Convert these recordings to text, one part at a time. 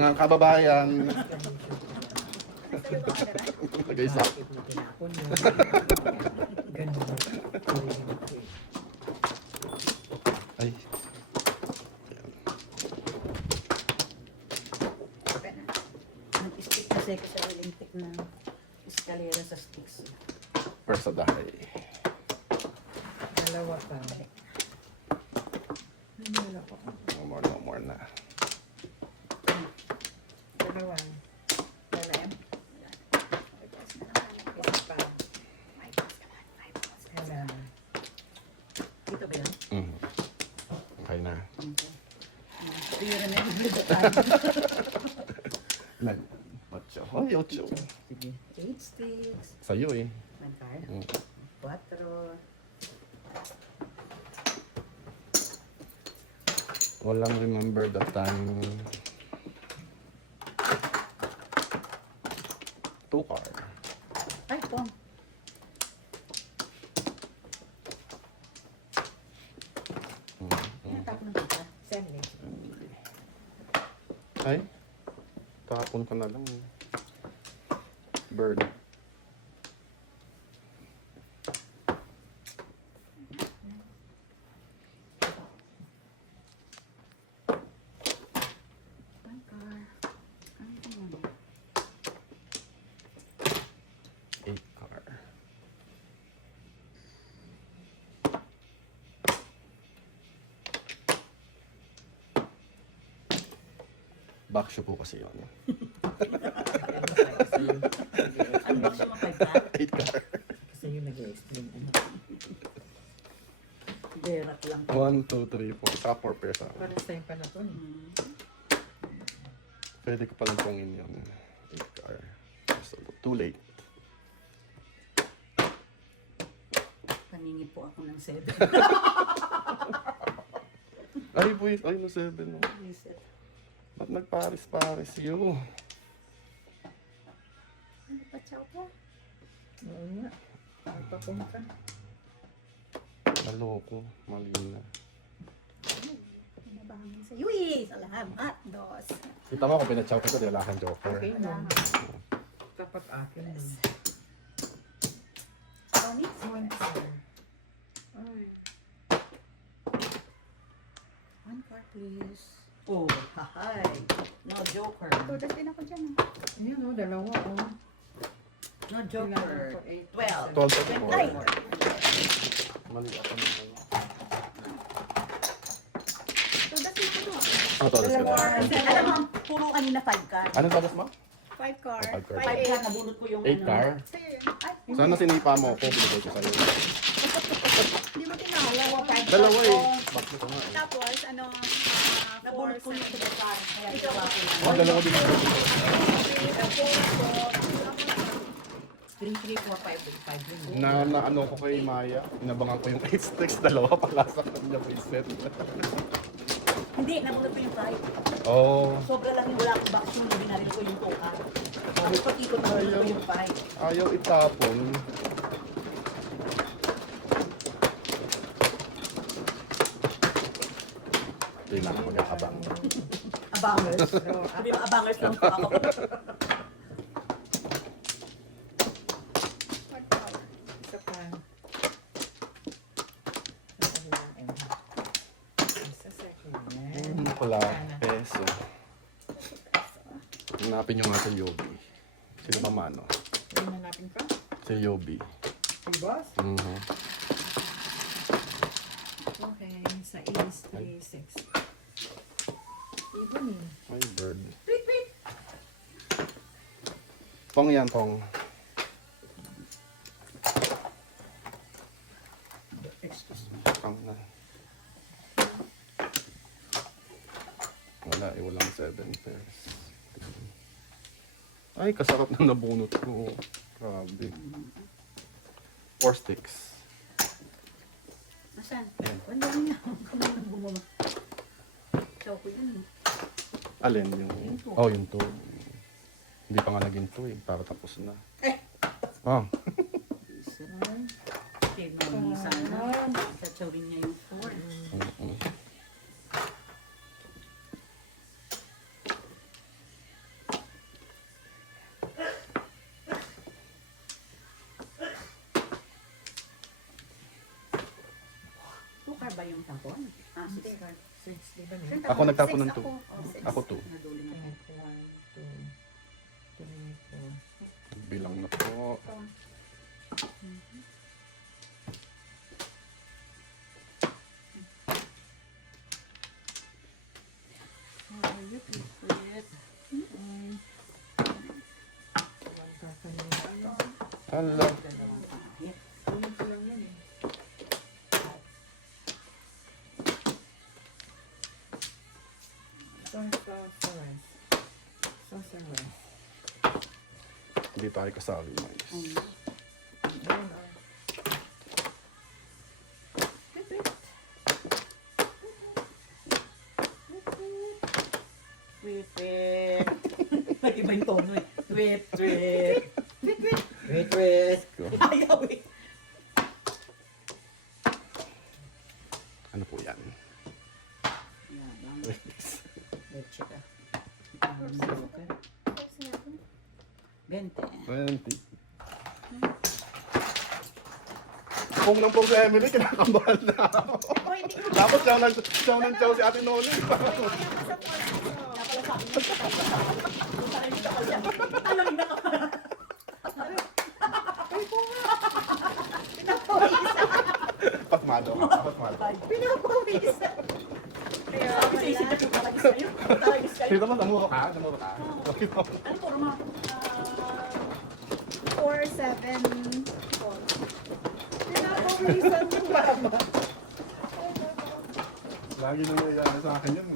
Mga kababayan. Nag-isa. Bakit mo tinapon yun? Ganun. Ay. Nag-stick kasi ko sa lintik na eskalera sa sticks. Persadahay. Dalawa pa. Dalawa pa. No more na. Dalawa. Wala yan. Isa pa. Wala. Dito ba yun? Okay na. Ito yun na yung Ilan? 8. Ay, 8. Sige. 8 sticks. Sa'yo eh. 1 card. 4. Walang remember the time. 2 card. Ay, pong. Natap ng kita. Sandwich. Ay, tapon ka na lang. Bird. One card. Ano ito mo? 8 card. Baksyo po kasi yun. Ano ba siya mga 5 card? 8 card. Kasi yung nag-explain. Ano? Berat lang. 1, 2, 3, 4. Saka 4 pairs. Para sa'yo pa na to. Pwede ko palang tungin yun. 8 card. So, too late. Paningi po ako ng 7. Ay, boy. Ay, no 7. No. Reset. Ba't nagparis-paris yun? Ano pa, chow po? Oo nga. Magpapunta. Aloko. Mali na. Nabangin sa Uy! Salamat, dos. Kita mo kung pinachow ko, di wala kang joker. Okay na. Dapat akin na. Tony? One card. Ay. One card, please. Oh, hahay. No joker. Tudas din ako dyan. Ayan o, dalawa o. No joker. 12. 12 po. Ay! Mali ako naman. Tudas din ako. Ano to? Alam mo, puro kanina 5 card. Anong tagas mo? 5 car. 5 card. 5 card, nabunot ko yung 8 car? Sa'yo yun. Ay, Sana sinipa mo ako, binigay ko sa'yo. hindi mo tinawag. 5 Dalawa eh. Bakit ko nga eh. Tapos, ano, Nabunot ko yung 2 card. Kaya ginawa ko lang. Oh, dalawa din ako. 3, 4, 5 yun. Na ano ko kay Maya, inabangan ko yung 8 sticks, dalawa pala sa kanya set. Hindi, nabunot ko yung 5. Oh, Sobra lang yung wala akong box yung binaril ko yung 2 card. Tapos pag-ikot nabunot ko yung 5. ayaw itapon. Hindi na ako magkakabang. Abangers. Hindi ba abangers lang po ako? Isa pa. Nakalain. Isa second. Ano pala, peso. Hanapin nyo nga sa Yobi. Sino ba mano? May hanapin pa? Si Yobi. Si boss? Mhm. Okay. Sa East 3, 6. Even eh. Ay, bird. Pong yan, pong. Excuse me. Pong na. Wala, eh, walang 7 pairs. Ay, kasarap na nabunot ko. Grabe. 4 sticks. Nasaan? Ayan. Wala niya. Kanina bumaba. Chow ko yun. Alin yung... Oh, yung 2. Hindi pa nga naging 2 eh. Para tapos na. Oh. Isa. Okay, mami sana. Sachawin niya yung 4. ba yung tapon? Ah, 6 card. 6, di ba na? Saan Ako tapos? nagtapon Six ng two. ako. Oh, six. Ako 2. Naduli na. 1, 2, 3, 4. Bilang na po. Ayun, wait. Hala. Dalawang kahit. Kunin ko lang yan eh. Sorceress. Sorceress. Hindi tayo kasali, mais. Ayun. Ayan, oh. Wait, wait. Nag-iba yung tono eh. Wait, wait. Wait, wait. Go. Ayaw eh. Ano po yan? Yan lang. Wait. Leche ka. Seven. 20. 20. Kung lang po si Emily, kinakabahan na ako. Oh, hindi ko. Tapos siya nang chow si Ate Noli. Ayaw ko sa phone. Alam na ka. Pasmado. Pasmado. Pinapawis. Kaya Sabi sa isip wala. ko talagis kayo. Talagis kayo. Sino mo, namuro ka? Namuro ka? Okay po. Ano po naman? 4, 7, 4. Pinapawisan yung mama. Lagi na nangyayari sa akin yan.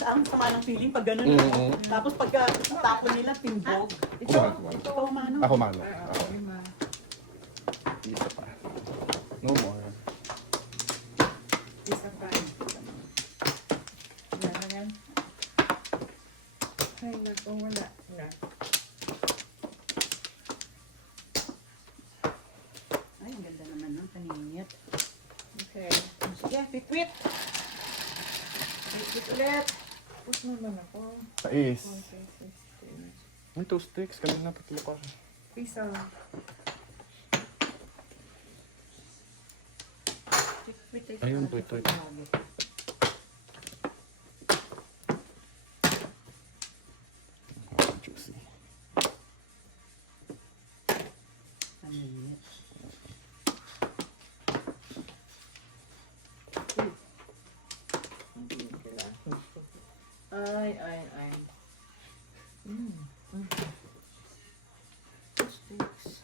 Ang sama ng feeling pag gano'n. Mm-hmm. Tapos pagka tapon nila, timbog. Kumano. Ito, mano. Ako mano. Oo, yung ma. Isa pa. No more. Isa pa. Yan na yan. Ay, naku, wala. Wala. Ay, ang ganda naman ng paningit. Okay. Sige, pitwit. Pitwit ulit. Push naman ako. Sais. 1, 2, 3, 4. May 2 sticks. Kanina patlo pa. Pisa. Pitwit. Ayun, pitwit. Juicy. Paningit. Ay, ay, ay. Mm. Sticks.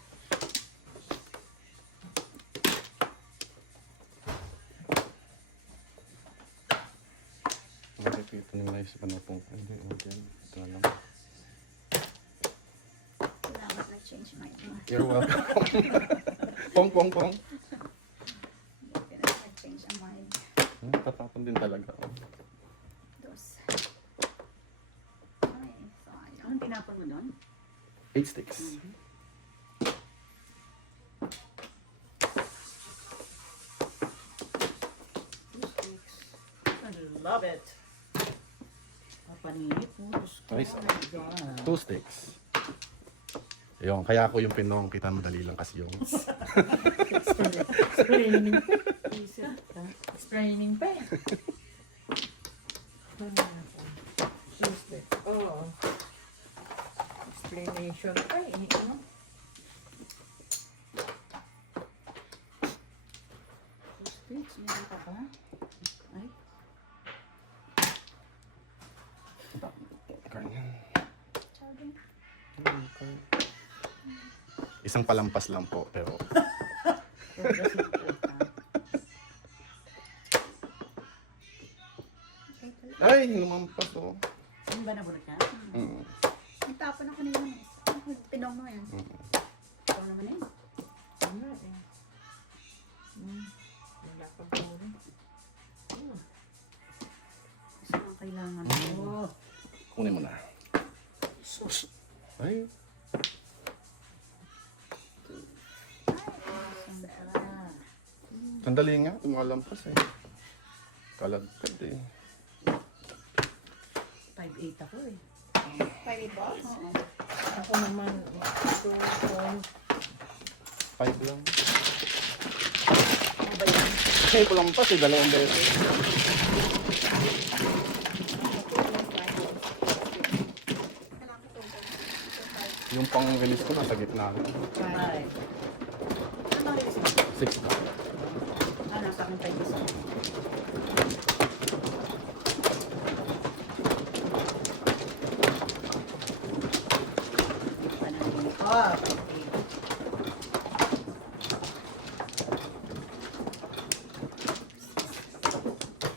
Bakit ito nila yung sa panupong? Hindi, hindi. Ito na lang. Kailangan na-change my mind. You're welcome. Pong, pong, pong. Kailangan na-change ang mind. Tatapon din talaga. Dos. Ay, sayang. Anong tinapon mo doon? 8 sticks. Two sticks. I love it. Paningit mo. Diyos ko. Nice. Oh my God. 2 sticks. Ayun, kaya ako yung pinong. Kita madali lang kasi yung... Explaining. Isip ka. Explaining pa eh. Ano na ako? Tuesday. Oo. Explanation pa eh. Ano? Two sticks. Meron ka ba? Ay. Ganyan. Sabi. Isang palampas lang po, pero... Progressive po ka. Okay, tuloy. Ay, lumampas oh. Saan ba nabulot ka? Mm. Nagtapon ako nila ng isa. Pinong mo yan. Ikaw naman eh. Ano eh. Wala pa po rin. Isa ang kailangan mo. Kunin mo na. Sus. Ay, Saan ka? sandali nga. Tumalampas eh. Kalagpad eh. 5'8" ako eh. Pwede ba? Oo. Ako naman, 2 point. 5 lang. Ano ba yan? Ngayon ko lang pa, dalawang beses. Yung pang-release ko nasa gitna. Ay. Ano ang release mo? 6 na. Nasa akin tayo isa. Panahin ko.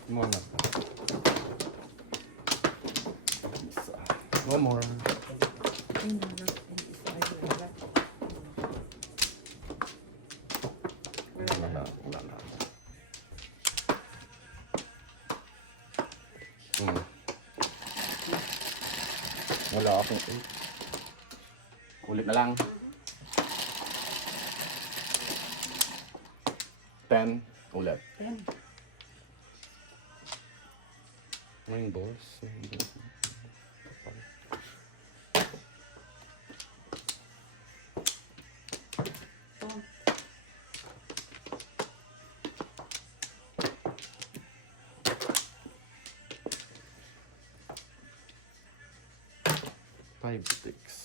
More na. Isa. One more. Wala na. Wala na. Wala akong 8. Ulit na lang. 10. Ulit. 10. Main balls. Oh. Five sticks.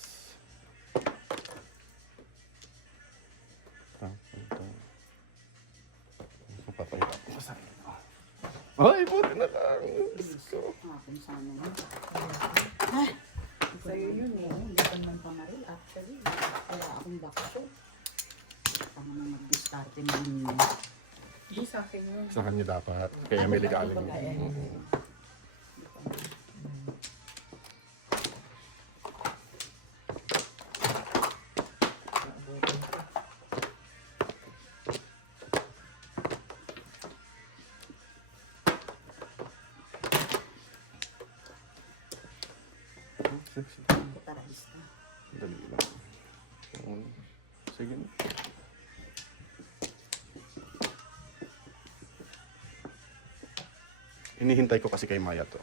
Papayap ko sa akin. Ay, buti na lang. So, Kung sana yun. Ay! Sa'yo yun eh. Hindi pa naman pamaril. Actually, wala akong bakso. Tama na mag-discarte mo yun. Hindi sa akin yun. sa kanya dapat. Kaya may ligaling. Putarista. Dali lang. Sige na. Hinihintay ko kasi kay Maya to.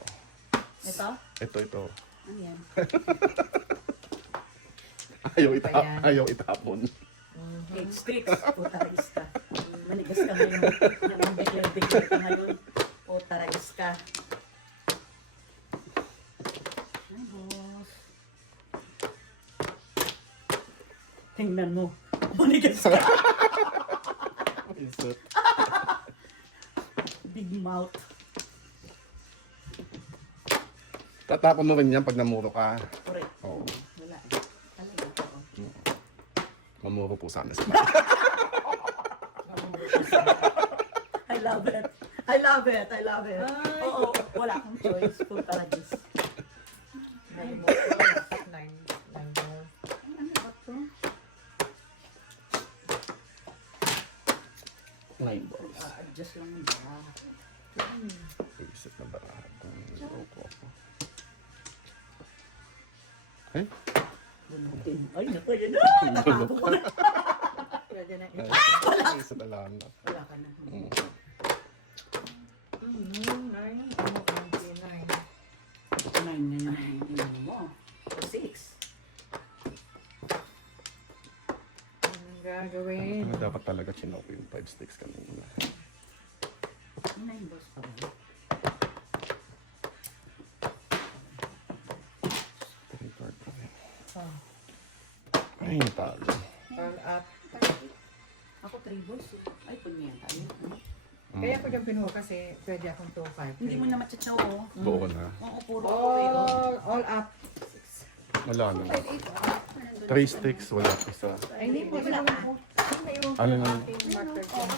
Ito? Ito. Ano yan? Ayaw itapon. 8 sticks. Putarista. Manigas ka ngayon. Ang declare ka ngayon. Putarista. Ay, boss. Tingnan mo. Manigas ka. Isot. Big mouth. Tatapon mo rin yan pag namuro ka. Correct. Oo. Wala. Talaga ako. Mamuro po sana siya. I love it. I love it. I love it. Oo. Wala akong choice. Putarista. Nine balls. Nine balls. Ano ba ito? 9 balls. Adjust lang ba? Isip na barahan kung loko ako. Ay? Bunutin. Ay, naku, yun. Natapos ko na. Pwede na ito. Isip na lang na. Wala ka na. Nine. Ano ang nine? 9 na yun mo. 6. Anong gagawin? Ano dapat talaga chinoko yung 5 sticks kanina. 9 balls pa ba? Oh, Ay, talo. all up. Ako 3 balls. Ay, punyan tayo. Kaya ko yung pinuha kasi pwede akong 2-5. Hindi mo na matsatsaw, oh. Buo na. Oo, puro okay, oh. All up. Wala na. 3 sticks, wala isa. Ay, hindi mo Wala na pa. Ano na? ating marker dyan.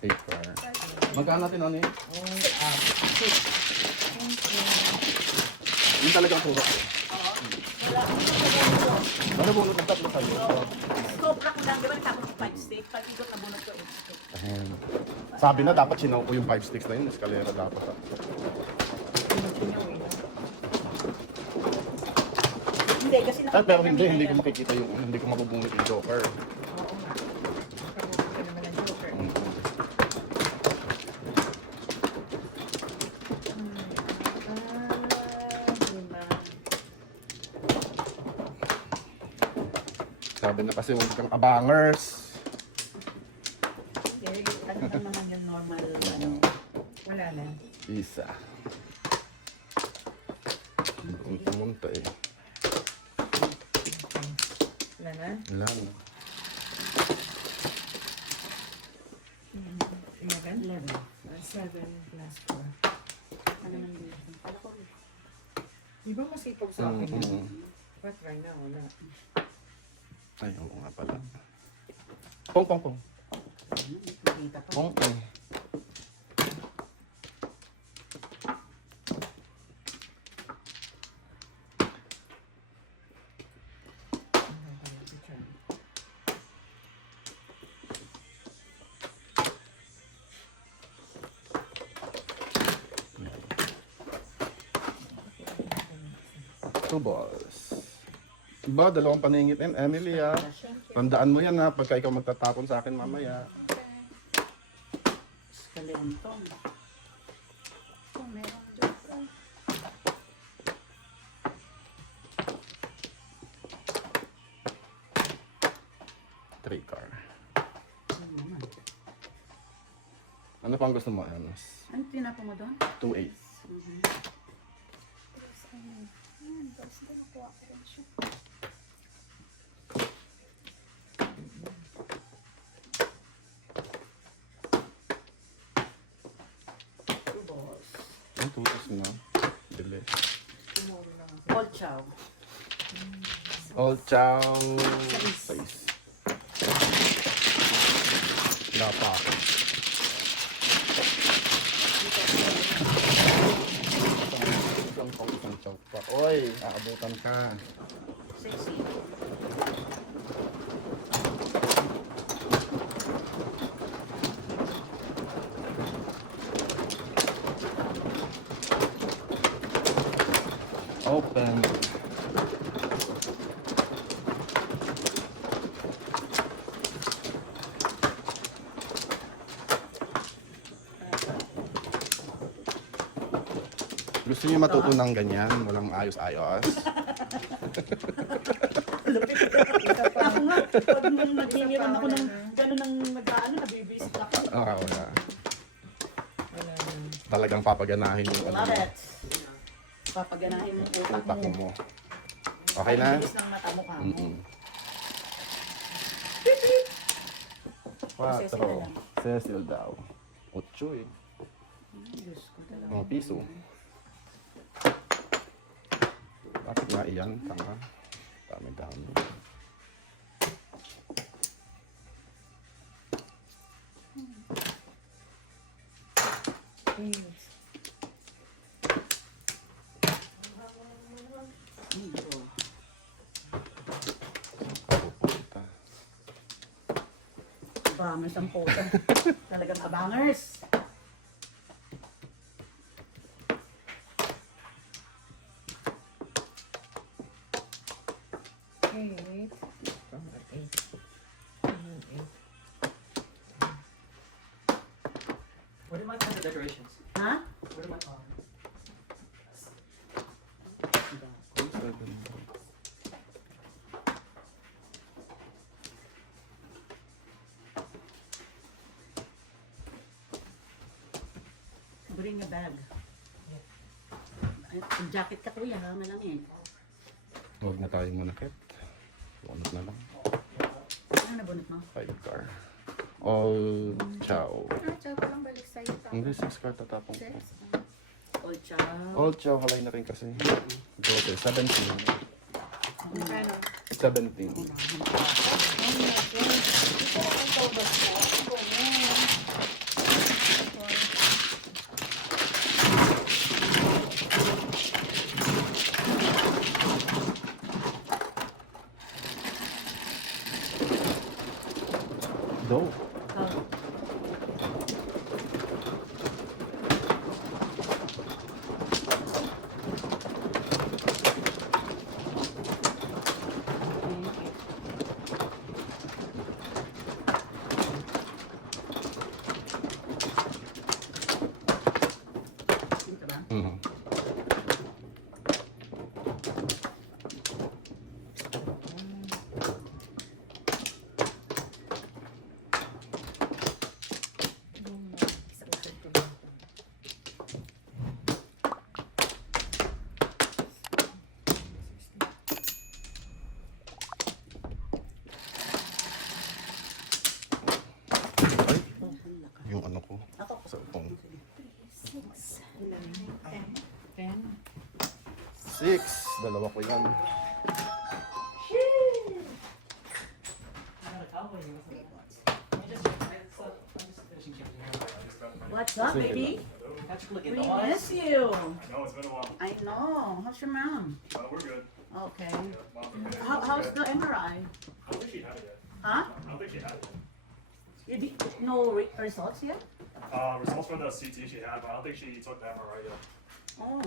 8 car. Magkano natin ano eh? All up. Yung talagang puro. Wala. Ano bunot ng tatlo sa'yo? Sobra ko lang. Di ba natapos ko 5 steak? Pag-ikot na bunot ko 8 steak. Ayan. Sabi na dapat chinoko yung 5 sticks na yun. Eskalera dapat. Hindi, kasi Pero hindi ko makikita yung, hindi ko mabubungit yung joker. Oo nga. Nakabuti ka naman ng joker. Lima. Sabi na kasi huwag kang abangers. Hindi, ano naman yung normal Isa. Munta eh. Wala na? Wala na. 11? 11. 7 plus 4. Ano nang dito? Kala ko, Di ba masipag sa akin? Mm. But right now, wala. Ay, oo nga pala. Pong, pong, pong. kita pa. Pong, pong. Two balls. Diba, dalawang paningitin, Emily ah. Tandaan mo yan ha, pagka ikaw magtatapon sa akin mamaya. Kalentong. Kung meron dyan. Three car. Ano naman? Ano pang gusto mo, Ems? Ano tinapo mo doon? 2-8. Tapos, tapos nakuha ko rin siya. Two balls. Ang tutos mo. Bilis. All chow. All chow. Size. Wala pa ako. Isang chow pa. Oy, aabutan ka. Sexy. Open. Gusto niyo matuto ng ganyan? Walang ayos-ayos? Ako nga, pag naghingiran ako ng gano'n ng nag-ano, nabibisit ako. Wala. Wala na. Talagang papaganahin yung Love it. Papaganahin mo utak utak mo. mo. Okay na? Ang bilis ng mata mo ka mo. Mm-mm. Cecil na 4. lang. Cecil daw. 8 eh. Diyos ko talaga. Mga piso. Bakit nga iyan? Tanga. Dami-dami. Yes. Ito. Pupunta. Bangers ang puta. Talagang abangers. Eight. From 8. 8. What am I calling the decorations? Ha? What am I calling? Bring a bag. Ay, yung jacket ka kuya, ha? Malangin. Huwag na tayong manakit. Bunot na lang. Ano nabunot mo? 5 car. All chow. Tsaka ko lang balik sa'yo. Hindi, 6 car tatapong ko. All chow. All chow, halay na rin kasi. Gote, 17. Ano? 17. Go. Oh. Dito ba? Mhm. 6. Dalawa ko yan. What's up, baby? We miss you. No, it's been a while. I know. How's your mom? We're good. Okay. Mom's okay. How's the MRI? I don't think she had it yet. Huh? I don't think she had it. You did no results yet? Results for the CT she had, but I don't think she took the MRI yet. Oh.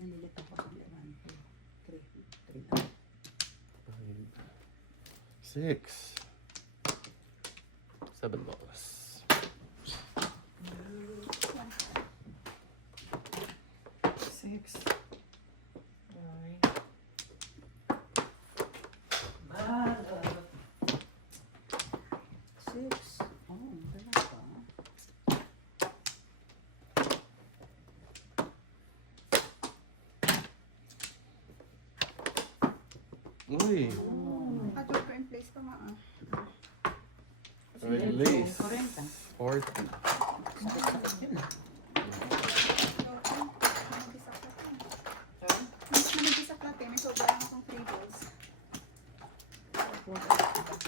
Nalilito ko sa 1, 2, 3 lang. 6. 7 balls. Six. Nine. Six. Oh, talaga. Uy. Ah, joker in place pa nga ah. Release. 40. 40. Sakit-sakit yun. Joker. Managisa ka eh. Mas managisa ka eh. May sobra lang akong 3 balls. Wala ng joker.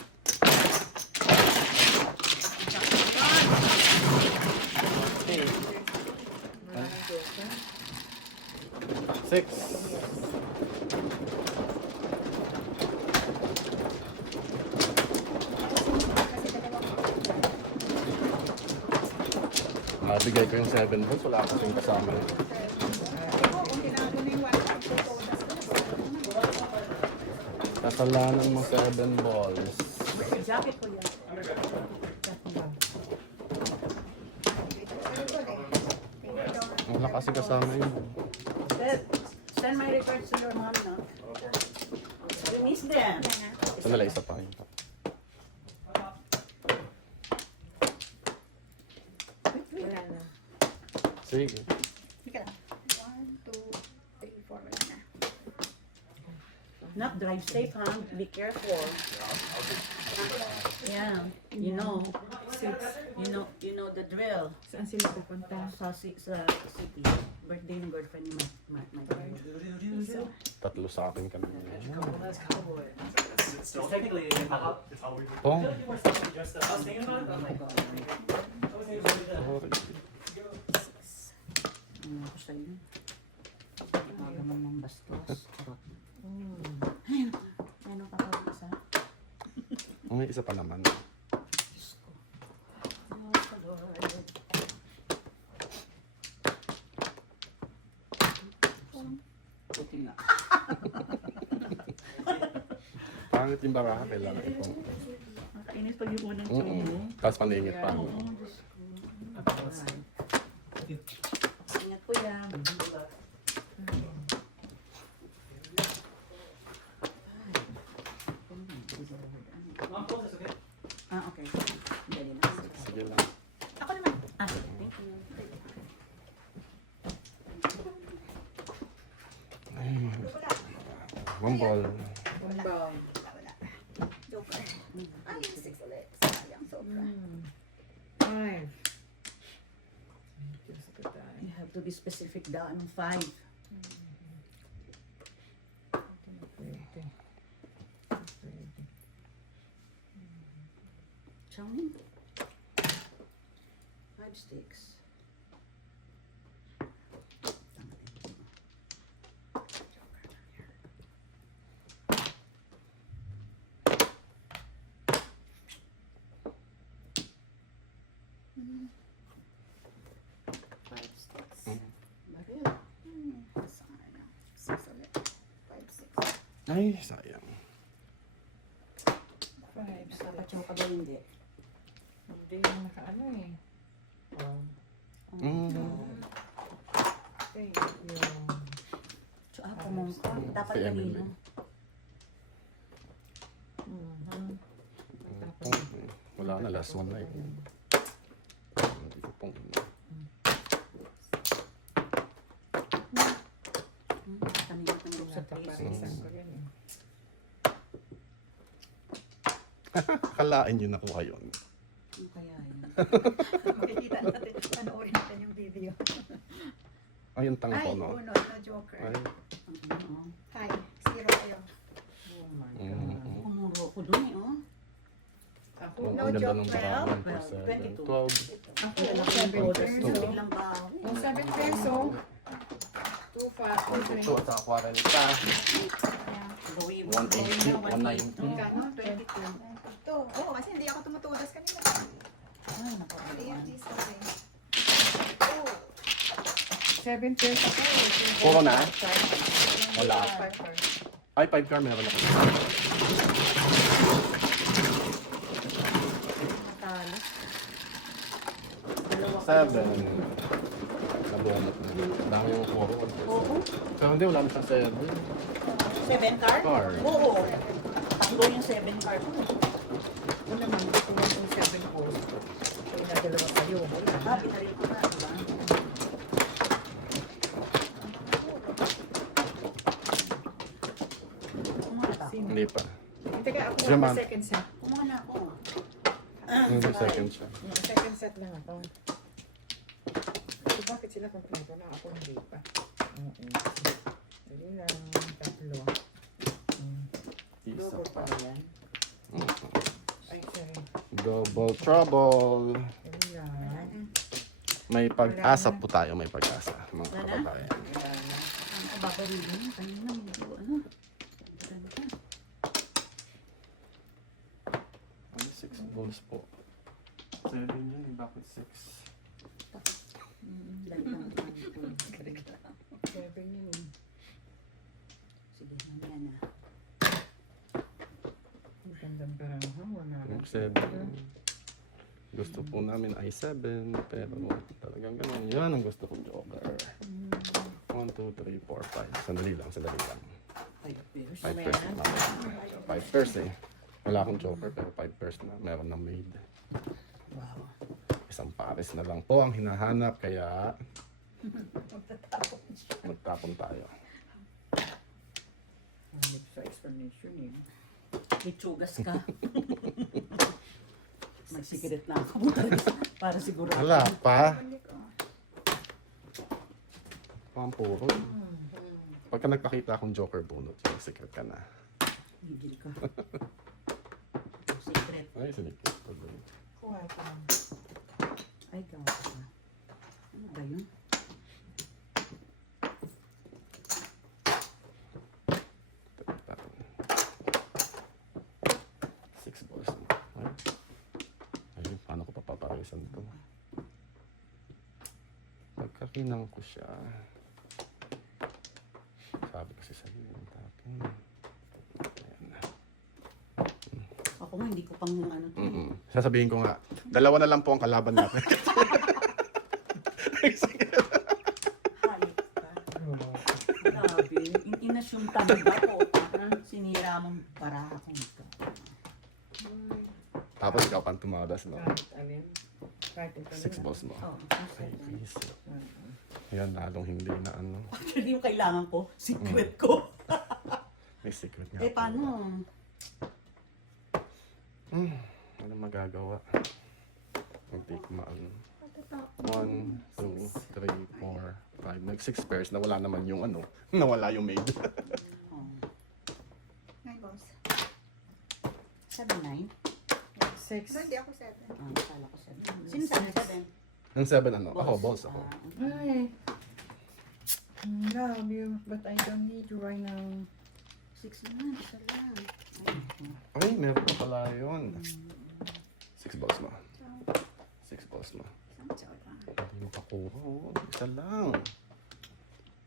6. Kasi dalawang Nabigay ko yung 7 balls. Wala kasing kasama yun. Oo, kung tinago na yung 1 bonus ko, Kasalanan mo 7 balls. Jacket ko yan. Wala kasi kasama yun. Send my regards to your mom, no? We miss them. Sandali, isa pa yun. Wala na. Sige. Teka lang. 1, 2, 3, 4, wala na. Not drive safe, huh? Be careful. Yeah, you know. You know the drill. Saan sila pupunta? Sa city. Birthday ng girlfriend ni my So, Tatlo sa akin kami. That's cowboy. It's still technically it's how we do. Pong. Just, I was thinking about it. Oh my god. I was thinking about it. Ano ko sa'yo? Taga mo ng bastos. Hmm. Ano ka pa isa? May isa pa naman. Diyos ko. Oh, Lord. Buti nga. Pangit yung baraha, kailangan ipong. Nakainis pag yung unang chomo. Tapos paningit pa. Oo, Diyos ko. Ingat po yan. Mom, close this, okay? Ah, okay. Dali na. Sige lang. Ako naman. Ah, thank you. One ball. One ball. wala. Joker. Ay, 6 ulit. Sayang, sobra. Five. Diyos ko tayo. You have to be specific daw. Anong 5? Pwede. Pwede. Chowning? 5 sticks. Five, six. Baril. Sayang. 6 ulit. 5, 6. Ay, sayang. Five, six. Papachow ka ba hindi? Hindi yung nakaano eh. Thank you. So, ako mong dapat Si Emily. kanino. Wala na, last one na eh. Hindi ko pong... Kanino ka sa Sa place. parisan ko yun eh. Akalain nyo na ko kayo. Ano kaya yun? Makikita natin, panoorin natin yung video. Ayun, tanga Ay, ko, no? uno, no joker. Ay, Oo. Hi, zero kayo. Oh my Mm. God. Kumuro ko dun eh, oh. Ako, ang No ganda joke, ng well, barahan. 22. 12. ako, Lalaki 7 ng peso. biglang baho. Oh, 7 peso. 2, 5, Ito at 40. Gawin mo. 180, 190. Magkano? 22. Ito, oo, kasi hindi ako tumutudas kanina. Ay, napakalaman. Ayan, this okay. Oh, 7 peso ko. Puro na? Wala. 5 Ay, 5 car meron ako. Natalo. Dalawa. 7. Nabunot na. Dami yung 4. Oo. Pero hindi, wala na sa 7. 7 car? Car. Oo. Takbo yung 7 car. Ako naman, gusto mo yung 7 ko. Kaya na dalawa sa'yo. Wala. Ah, pinaril ko na, diba? Kumana ba? Sino? Hindi pa. Teka, ako Jaman. ang second set. Kumana ako. Hindi second siya. Second set lang ako. So, bakit sila kompleto na? Ako hindi pa. Oo. Dali lang. Tatlo. Isa Double pa. pa yan. Ay, sorry. Double trouble. Dali lang. May pag-asa po tayo, may pag-asa. Mga Wala? kababayan. Ang kababarilin. Kanina, medyo ano. Ganda. Ano 6 balls po? 7 yun, bakit 6? Dali lang. 7 yun eh. Sige, mamaya na. Ang gandang barahan. Wala na. 7. Gusto po namin ay 7, pero talagang ganun. Yan ang gusto ko, Joker. 1, 2, 3, 4, 5. Sandali lang, sandali lang. 5 pairs. 5 pairs na namin. 5 pairs eh. Wala akong Joker, pero 5 pairs na. Meron na maid. Wow. Isang pares na lang po ang hinahanap, kaya magtapon tayo. Hanip sa explanation eh. Itsugas ka. May secret na ako. Para sigurado. Wala pa. balik oh. Pampuro. Pagka nagpakita akong Joker bunot, yung secret ka na. Gigil ka. Secret. Ay, sinikit. Kuha ka. Ay, gawa ka. Ano ba yun? Tapon. 6 balls. Ay. Ayun, paano ko papaparisan ito? Pagkakinang ko siya. Sabi kasi sa'yo yung tapon. Ayan na. Ako nga, hindi ko pang ano to. Sasabihin ko nga, dalawa na lang po ang kalaban natin. Halit ka. Grabe. Inasyung tama ba ko? Sinira mong para akong ito. Tapos ikaw pang tumadas, no? Kahit alin. Kahit ito 6 balls mo. Oh, Ay, please. Yan, lalong hindi na ano. actually, yung kailangan ko, secret ko. May secret nga. Eh, paano? Ano magagawa? Magtikmaan. 1, 2, 3, 4, 5. Nag-6 pairs na wala naman yung ano. Nawala yung maid. Oh. Nine balls. 7-9? 6. So, hindi ako 7. Ah, akala ko 7. Sino sabi 7? Yung 7 ano? Ako, balls ako. Ay. Love you, but I don't need you right now. 6 naman, isa lang. Ay, meron pa pala yun. 6 balls mo. 6 balls mo. Hindi mo pakuha. Oh. Isa lang.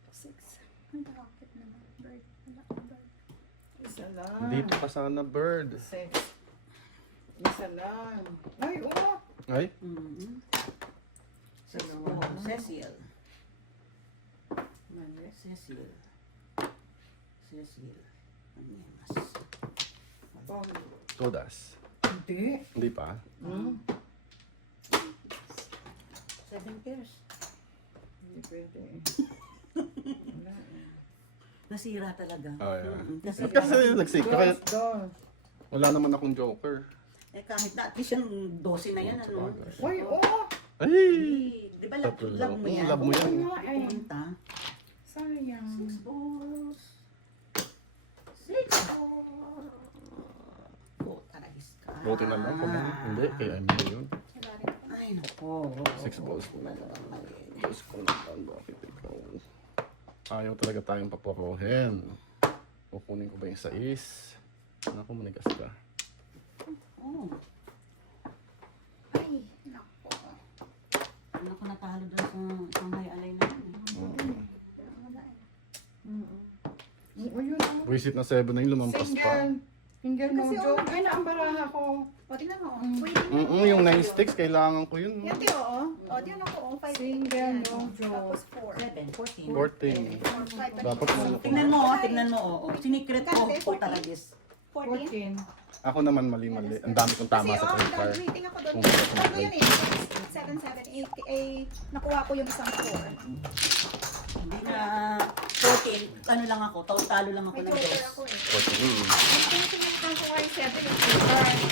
6. Ang bakit naman? Bird. Wala akong bird. Isa lang. Hindi pa pa sana bird. 6. Isa lang. Ay, oo. Ay, Mm-hmm. Dalawa. Cecil. Cecil. Cecil. Anemas. Oh, todas. hindi. Hindi pa. Hmm? 7 pairs. Hindi pwede eh. Wala eh. Nasira talaga. Oh, yeah. Mm-mm. Kasi nagsika. Kaya Dos. wala naman akong Joker. Eh kahit na, at least yung 12 na yan, ano? Uy, oo. Ay! Eh, di ba Tatlo. love mo yan? Love mo yan. Oo nga eh. Pumunta. Sayang. 6 balls. 6 balls. Oh, taragis ka. Buti na lang kung hindi, kay Emily yun. Wala rin ako. Ay, naku. 6 balls na. Diyos ko naman, bakit ikaw? Ayaw talaga tayong paparohin. Kukunin ko ba yung 6? Naku, manigas ka. Oh, Ay, naku. ano ko natalo doon sa Shanghai Alay na yun. Wala eh. Oo, yun ah. Visit na 7 na yung lumampas pa. Single Kasi mojo. oo. Ay, naambaraha ko. O, tingnan mo. Waiting. Yung 9 sticks, kailangan ko yun. Yan, Tio, o. O, tingnan ako, 5. Single mojo. Tapos 4. 7, 14. 14. Dapat Tingnan mo, tingnan mo. Oh. Sinikret ko, Kante, oh, taragis. 14. 14. ako naman mali-mali. Ang dami kong tama Kasi, sa credit card. graduating ako doon. Kung gusto ko Ano mag-play. yun eh? 7, 7, 8. Eh, nakuha ko yung isang 4. Hindi na 14, ano lang ako, talo lang ako May ng total dos. ako eh. 14. Ang pinagkakang ko ay 7 yung paper. Kasi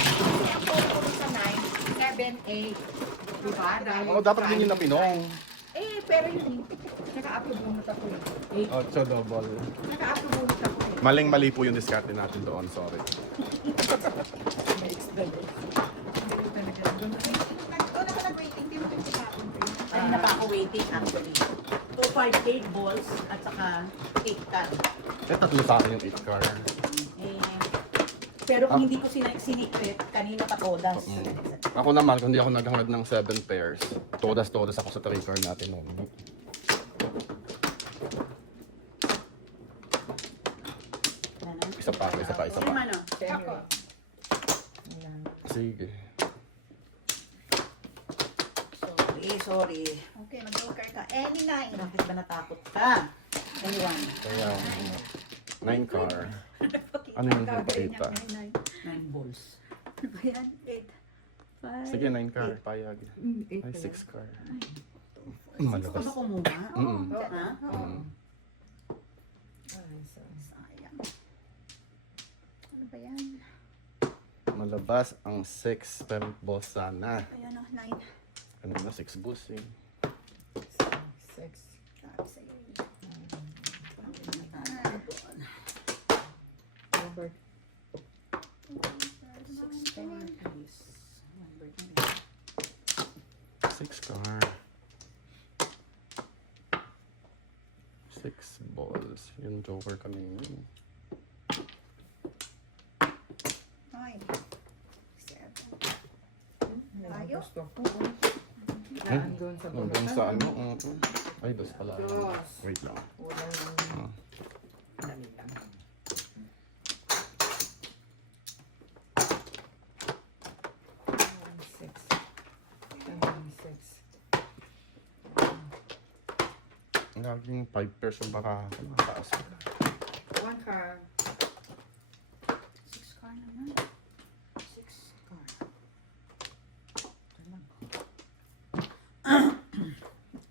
ang total ko sa 9, 7, 8. Diba? Dahil Oh, dapat din yun na pinong. Eh, pero yun, naka-upload ako eh. 8 double. Naka-upload ako eh. Maling-mali po yung discarte natin doon. Sorry. Hindi talaga. Doon ay, Doon ako nag-waiting. Di mo ito kapon. Kanina pa ako waiting actually. 2, 5, 8 balls at saka 8 card. Eh, tatlo sa akin yung 8 car. Eh, pero kung hindi ko sinikret, kanina pa todas. Ako naman, kung hindi ako naghangad ng 7 pairs, todas-todas ako sa 3 car natin noon. Isa pa. Ano man o? Ako. Ayan. Sige. Sorry. Okay, mag-joker ka. Any 9. Bakit ba natakot ka? Anyone? Kaya, 9 car. Ano yung 8 ah? 9 balls. Ano ba yan? 8. 5. Sige, 9 car. Payag. Ay, 6 car. Malabas. Ano ko muna? Ha? Ay, sorry. Sayang. Ano ba yan? Malabas ang 6 pero boss sana. Ayan o, 9. Ano na, 6 boss eh. 6. Sabi sa'yo eh. Number 6 car. 6 balls. Yung joker kanina. 9. 7. Ayaw. Gusto ko. Hmm? Daan doon sa Hanggang sa ano? Ay, dos pala. Dos. Wait lang. Walang dali lang. Six. 6. Laging 5 pairs yung baka mataas. 1 car. 6 car naman. 6 car.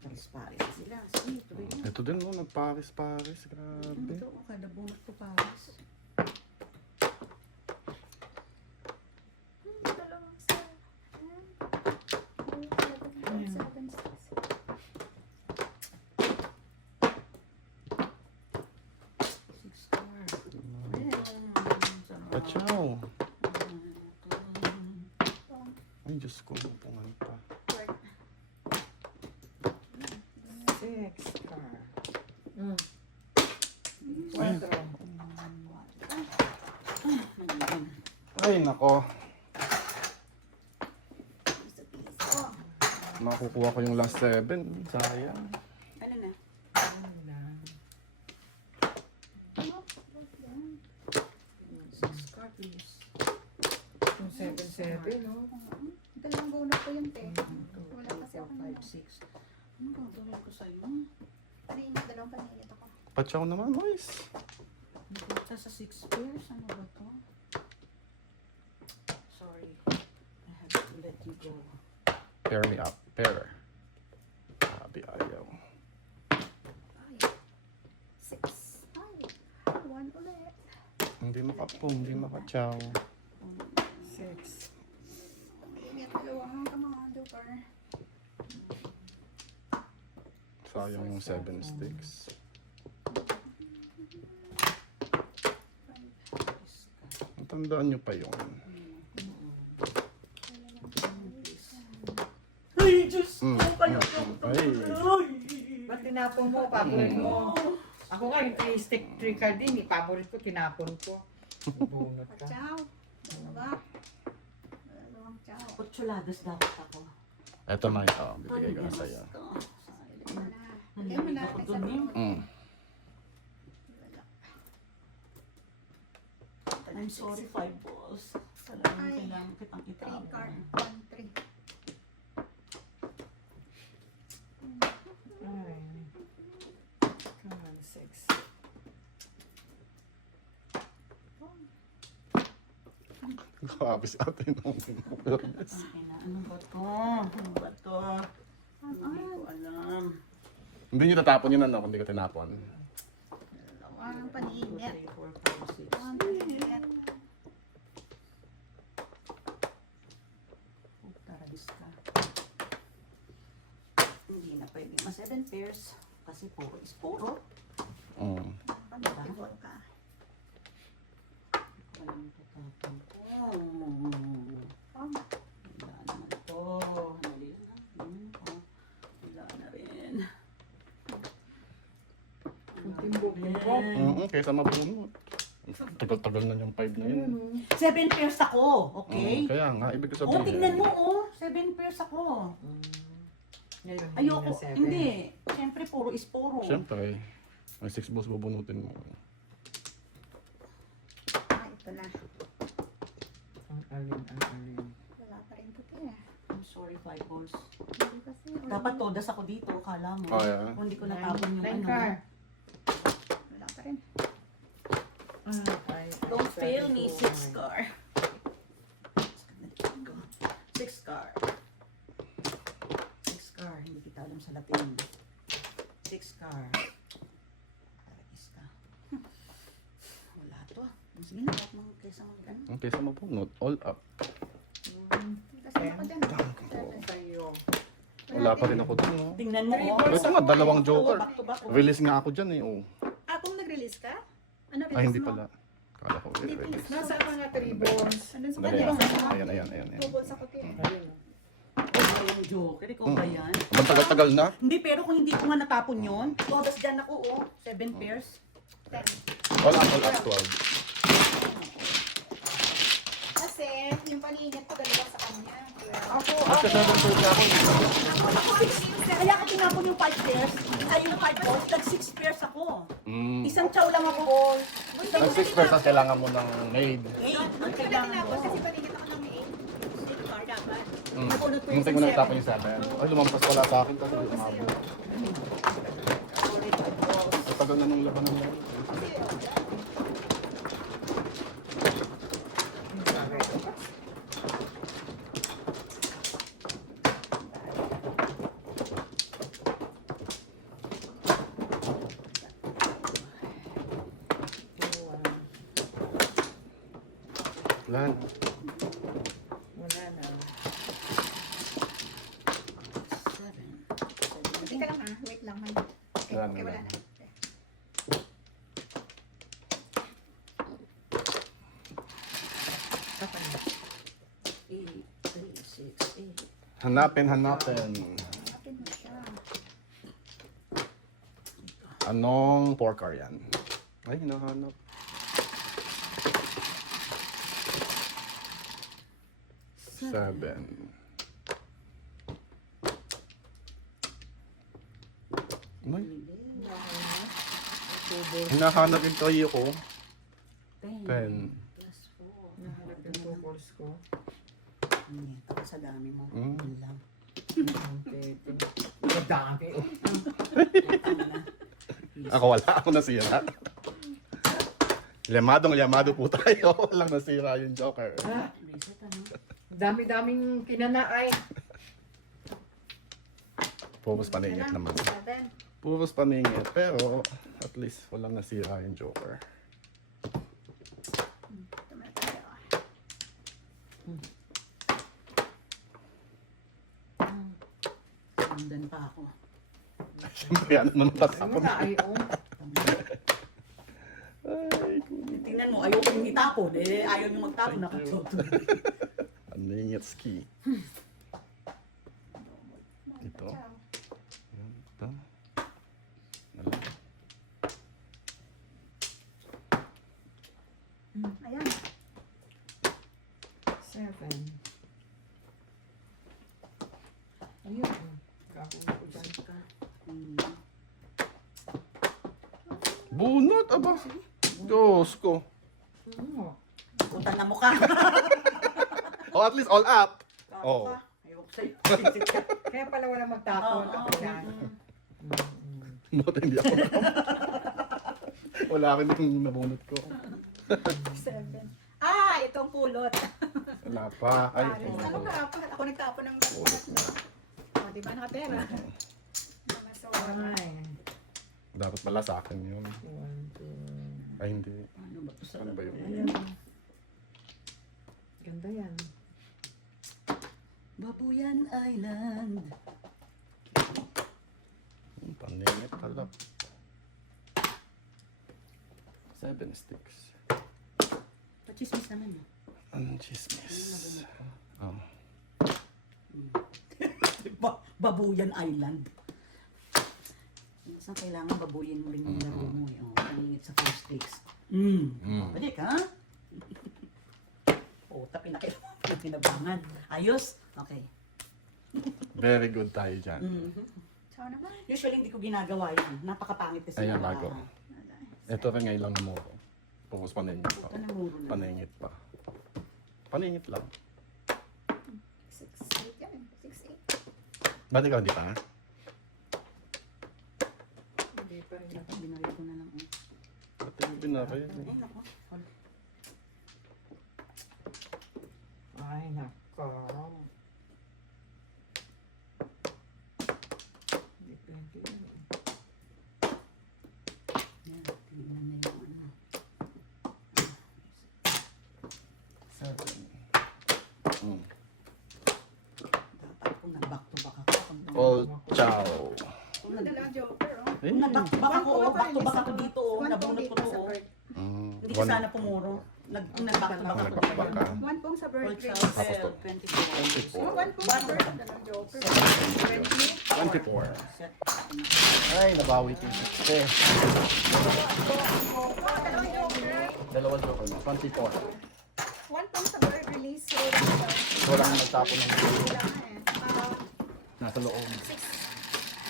Paris-paris sila. Sige, tuloy na. Ito din mo, nagparis-paris. Grabe. Ito, kada bunot ko Paris. Dalawang 7. 7. Pachaw. Ay, Diyos ko, upungan pa. 6 car. 4. Ay, nako. Makukuha ko yung last 7. Sayang. Ano na? Six car, please. Yung 7, no? Dalawang bonus ko yun, te. Wala kasi ako 5, 6. Ano ba gawin ko sa'yo? Kanina, dalawang paninit ako. Pachaw naman, boys. Punta sa 6 pairs. Ano ba to? Sorry. I have to let you go. Pair me up. Pair. Sabi ayaw. Ay. 6. Ay. 1 ulit. Hindi makapo, hindi makachaw. 6. Dalawang mga joker. Sayang yung 7 sticks. Tandaan nyo pa yun. Ay, Diyos ko, Mm. kayo Ay. Ba't tinapon mo? Paborit mo. Ako nga yung 3-stick 3 card din. Paborit ko, tinapon ko. Bunot ka. Chow. Dalawa. Dalawang chow. Kutsuladas dapat ako. Eto na ito. Bibigay ko na sa'yo. Wala. Lagyan mo na. Ako dun eh. Mm. I'm sorry, 5 balls. Talagang Ay. kailangan kitang 3 itapon. card. 1, 3. Ay. Come on, 6. Grabe si ate nung fairness. Ang ina, ano ba to? Ano ba to? Hindi ko alam. Hindi nyo tatapon yun ano, hindi ko tinapon. Dalawa ng 2, paninit. 3, 4, 5, 6. 1 paninit. Tarabis ka. Hindi na pwedeng mas 7 pairs. Kasi puro is puro. Mm. Panibol ka. Walang tatapon ko. Oh, Wala naman to. Dali na. Wala na rin. Timbok-timbok. Kaysa mabunot. Tagal-tagal na yung 5 na yun. 7 pairs ako, okay? Kaya nga, ibig ko Oh, sabihin. tignan mo, oh. 7 pairs ako. Ngayon, Ayoko, na 7. hindi. Siyempre, puro is puro. Siyempre, may 6 balls bubunutin mo. ito na. Ang alin, ang alin. Wala pa rin puti eh. I'm sorry, 5 balls. Hindi kasi. Dapat todas ako dito, kala mo. Oh, yeah. Kung hindi ko natapon yung Nine ano. car. Wala pa rin. Ay, Don't fail me, 6 7, car. 6 car. 6 car, hindi kita alam sa Latin. 6 car. Taragis ka. Wala to ah. Sige na, huwag mong kaysa mag ano. Kaysa mabunot, all up. Kasi ako dyan. 7 sa'yo. Wala pa rin ako dun. Oh. Tingnan mo, oh. Ito nga, dalawang joker. Back to back. oh. Release nga ako dyan eh. Oh. Ah, kung nag-release ka? Ano release Ay, hindi mo? pala. Kala ko Hindi i-release. release. Nasa mga 3 balls. Ano sa Dali. kanya? Ayan, ayan, ayan. ayan. Tubol sa kuti eh. Ayun. Oh, yung joker, ikaw ba yan? Ang tagal-tagal na. Hindi, pero kung hindi ko nga natapon yun, todas dyan ako, oh. 7 pairs. 10. All up, 12. Kasi, yung paninit ko dalawa sa kanya. Ako, Kasi 7 pairs na ako. Kaya ka tinapon yung 5 pairs, ay yung 5 balls, nag 6 pairs ako. Mm. Isang chow lang ako. Ang 6 pairs ang kailangan mo ng maid. Hey, ang Kaya kailangan tinapos ko. kasi paninit ako ng 8. 6 car dapat. Mm. Nabunot ko yung Hintay mo na 7. itapon yung 7. Ay, lumampas pala sa akin kasi di umabot. Ang tagal na nung laban ng laban. Lan. wala na. 7. Teka lang ha. Wait lang. Okay, Wala na, okay, wala wala na. na. Saka na. 8, 3, 6, 8. Hanapin, hanapin. Akin na siya. Anong porker yan? Ay, hinahanap. Seven. Ay, hinahanap yung toyo ko. 10. 10. Plus 4. Nahanap yung 2 balls ko. Hindi, tapos sa dami mo. Mm. Yun lang. Ang tete. Ang dami. Oh. Tama na. Ako wala, ako nasira. Liamado po tayo. Walang nasira yung joker. Ah, Reset ano? dami-daming kinanaay. Puros paningit naman. 7. Puros paningit. Pero at least walang nasira yung joker. Ito na tayo. Sundan pa ako. Siyempre, ano naman Ano tatapon. na, ay, oh. Ay, Tingnan mo, ayaw kong itapon. Eh, ayaw nyo magtapon. Nakatuto. ano yung jet ski? Ito. Yan, ito. Wala. Ayan. 7. Ayun. Kakuna ko dyan. Bunot, aba. Diyos ko. Oo. Puta na mukha. Oh, at least all up. Kako Oo. ka. Ayaw ko sa'yo. Kaya pala wala magtapon. Oo, Ako yan. Buti hindi ako. Wala akong yung nabunot ko. 7. Ah, itong pulot. Wala pa. Ay, Ano ka? Ako nagtapon ng pulot. O, di ba nakapera? Mga sobrang. Ay. dapat pala sa akin yun. 1, 2. Ay, hindi. Ano ba ito sa Ano ba yun? Ayan. Ganda yan. Babuyan Island. Paningit talap. 7 sticks. Pachismis naman yun. Ang chismis. Oh. Babuyan Island. Saan kailangan babuyin mo rin yung laro mo eh. Oh, paningit sa first sticks. Balik ha? Puta, pinabangan. Ayos? Okay. Very good tayo dyan. Ciao naman. Usually hindi ko ginagawa yun. Napakapangit kasi. Ayan, bago. Ito rin ngayon lang mo. Focus paningit pa. Puta na muro na. Paningit pa. Paningit lang. 6-8 yan. 6-8. Ba't ikaw hindi pa? Hindi pa rin. Binawid ko na lang. Ba't yung binakay? Ay, nako. Ay, nako. Hindi pwede yun. Yan, tingnan na yung ano. 7. Dapat kung nag-back to back ako. All chow. Ano na lang, Joker, oh. Kung nag-back to back ako, back to back ako dito. Nabunot ko to. Hindi ka sana pumuro. Nag-back to back ako. Nagback ka. 1 pong sa bird Old rate. Chelsea, Tapos to. 24. 1 pong sa bird. Ano lang, Joker. 24. Set. Ay, nabawi ko. Okay. Dalawang Joker. Dalawa joker mo. 24. 1 pong sa bird release. So, Walang nagtapon ng wala nga eh. nasa loob.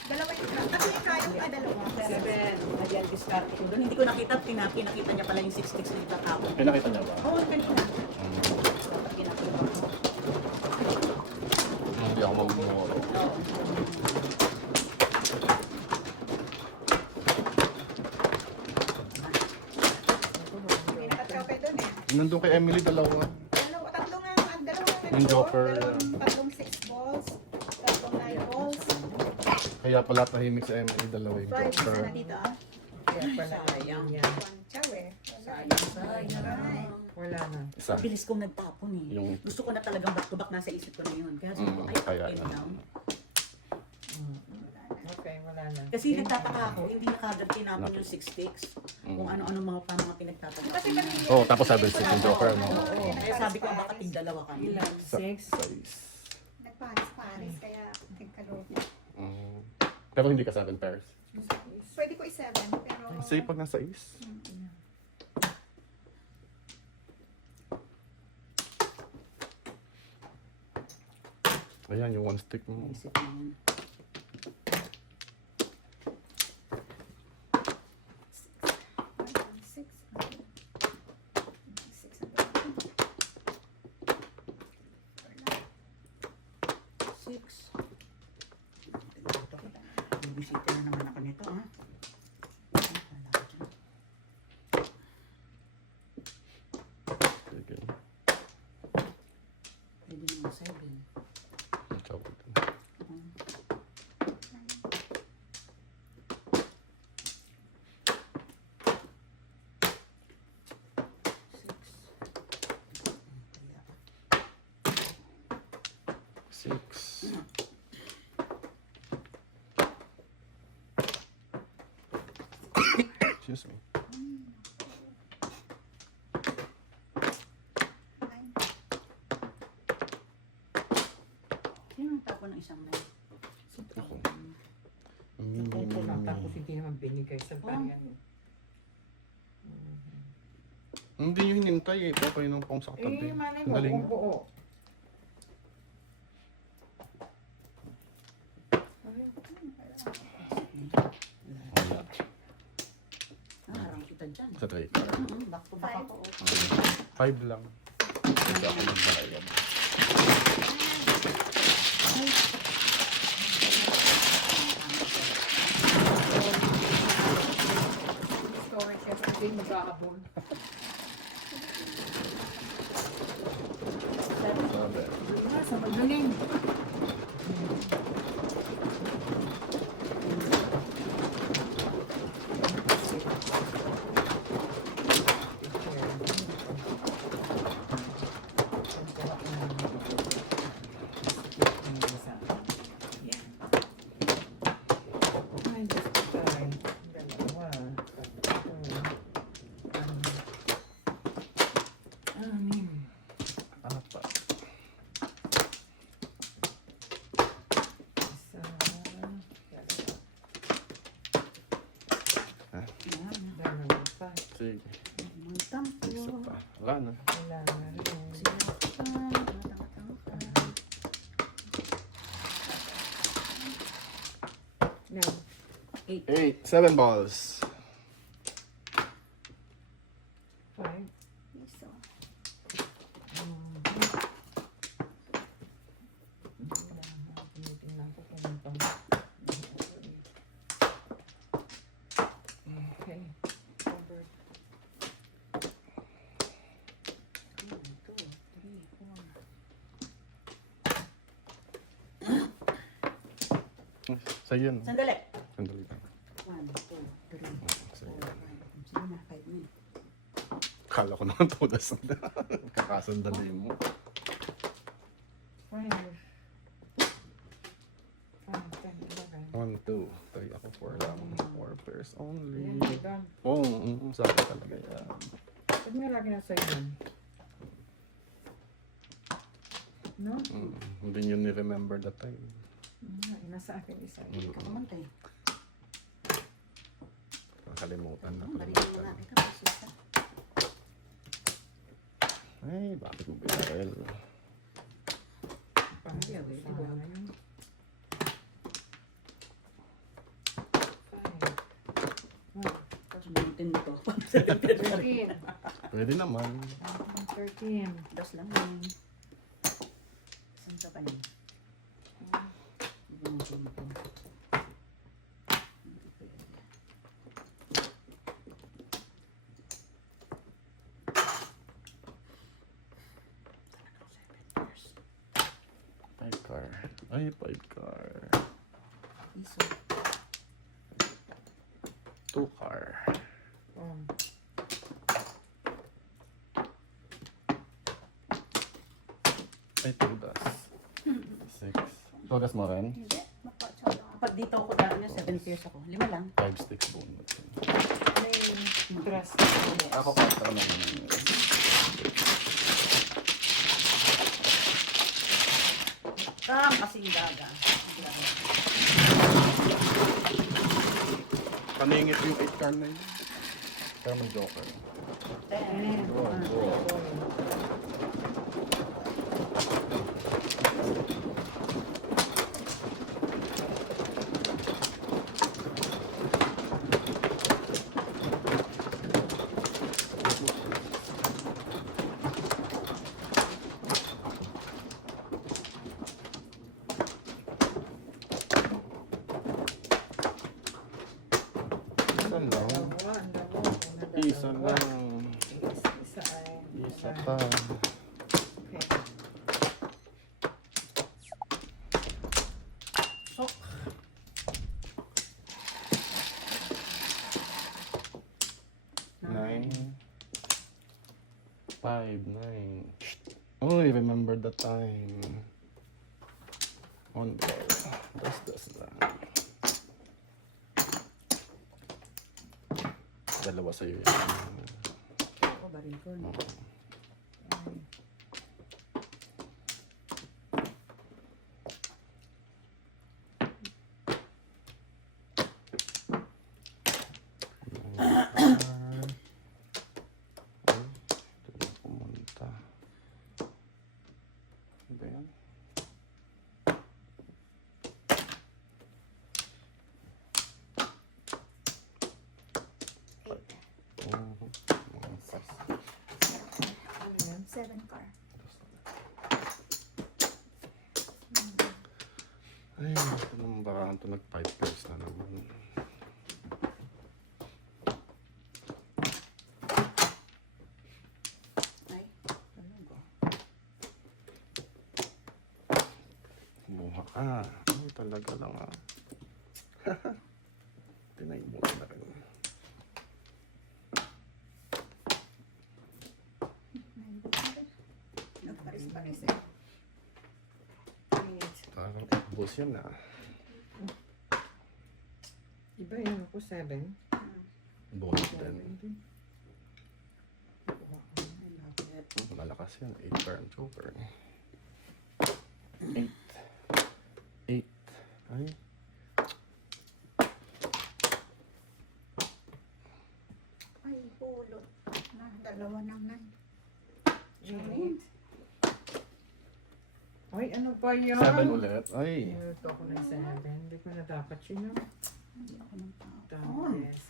Dalawa yung kasi kaya ko dalawa. 7. Ayan, discard ko doon. Hindi ko nakita, pinakita niya pala yung 6 sticks na itatapon. Pinakita niya ba? Oo, kanina. Pinakita ko. Hindi ako magmumuro. Hindi nakatropay doon eh. Nandun kay Emily, dalawa. Tatlo nga, Yung joker. Tatlong 6 balls. Tatlong 9 balls. Kaya pala tahimik sa Emily, dalawa yung 5 joker. isa na dito ah. Kaya pala Sayang. yan. Chow eh. Sayang. Wala na. Isa. Bilis kong nagtapon eh. Yung- Gusto ko na talagang back to back, nasa isip ko na yun. Kaya sabi ko, ay, kaya okay na. down. Okay, wala na. Kasi nagtataka ako, hindi na kagad tinapon yung 6 sticks. Kung ano-ano mga pinagtatapon. Kasi kanina. Oh, tapos 7 sticks yung joker mo. Oo, kaya sabi ko, baka tigdalawa kami. Ilan? 6? 6. Nagparis-paris kaya nagkaloko. Pero hindi ka 7 pairs. Pwede ko i-7 pero. Kasi pag nasa is. Ayan, yung 1 stick mo. Isip na yun. Six. 6. Bibisita na naman ako nito, ha? Sige. Pwede naman 7. Ikaw. Six. Excuse me. Sino ang tapo ng isang na? Ako. Ito lang, tapos hindi naman binigay sa bayan. Hindi nyo hinintay eh. Okay nung pong sa katabi. Malay mo, Sandali kung nga. buo. Wala. Harang kita dyan. Sa tray. Back to back ako. 5 lang. Hindi ako nagbalayad. Storage yesterday, maghahabol. Sabi. Sa magaling. Ay, Diyos ko tayo. Dalawa, tatlo, anim, Apat. isa, dalawa, dalawa pa. Sige. Magtampo. Isa pa. Wala na. Wala na rin. Nine. 8. 7 balls. Five. Iso. Tinitingnan ko kung ito. Okay. Covered. 1, 2, 3, 4. Sa'yo yan. Sandali. Sandali lang. 1, 2, 3, 4, Sa'yo. 5. Sige na, 5 na. Kala ko naman tulas na. Kakasandali mo. Five. 5, 10, 11. 1, 2, 3. Ako 4 lang. 4 pairs only. Ayan, diba? Oo, sa akin talaga yan. Ba't may lagi na sa'yo yun? No? Hindi nyo ni-remember that time. Nasa akin isa. Ikaw naman tayo. Nakalimutan na. Balikan mo natin ka. Pasisa. Ay, bakit mo binaril? Pangalaw, eh. Diba? Tapos bunutin mo to. 13. Pwede naman. 13. Das lang yun. Saan ka pa niya? Bunutin mo to. Five car. Ay, 5 car. Iso. 2 car. Ay, 2 das. 6. 2 das mo rin? Hindi. Mapatsaw lang ako. Kapag dito ako daan niya, 7 pairs ako. 5 lang. 5 sticks bonus. May dress. Ako kata lang. Kasing gaga. Paningit yung 8 car na yun. Pero may joker. 10. Isa lang. Isa lang. Isa ay. Isa pa. Okay. So, 9. 5, 9. Oh, I remember the time. On ball. Das lang. Dalawa sa'yo yan. Ako, baril ko. No? Pumunta. Ano ba yan? Ano yan? 7 car. Ay, ito naman baka ito nag-5 pairs na naman. Ay, ano ba? Kumuha ka. Ay, talaga lang ah. Tinaibuan na rin. Nagparis-paris eh. Parang ubos yun ah. Iba yun ako, 7. Bonus din. I love it. Malakas yun. 8 per joker. 8. 8. Ay. Ay, pulot. Na, dalawa ng 8. Ay, ano pa yun? 7 ulit. Ay. Minuto ako ng 7. Hindi ko na dapat yun. No? Hindi ako ng tao. Tapos,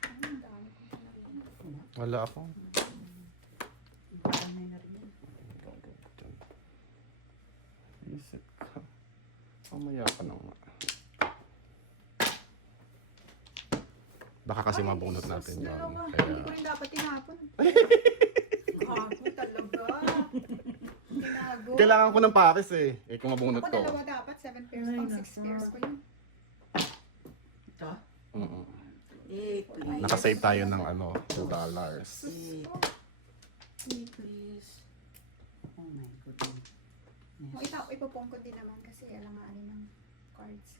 Ang dami ko talaga. Wala ako. Paanay na rin yan. Isip ka. Mamaya pa na nga. Baka kasi mabunot natin yun. Dalawa. Kaya, Hindi ko rin dapat tinapon. Gago talaga. Tinago. kailangan ko ng pares eh. Eh kung mabunot Ako ko. dalawa dapat. 7 pairs Ay, pang nako. 6 pairs ko yun. Ito? Mm-mm. 8, please. Nakasave tayo ng ano, $2. 8. 8, please. Oh my goodness. O, ipopong ko din naman kasi alanganin ng cards.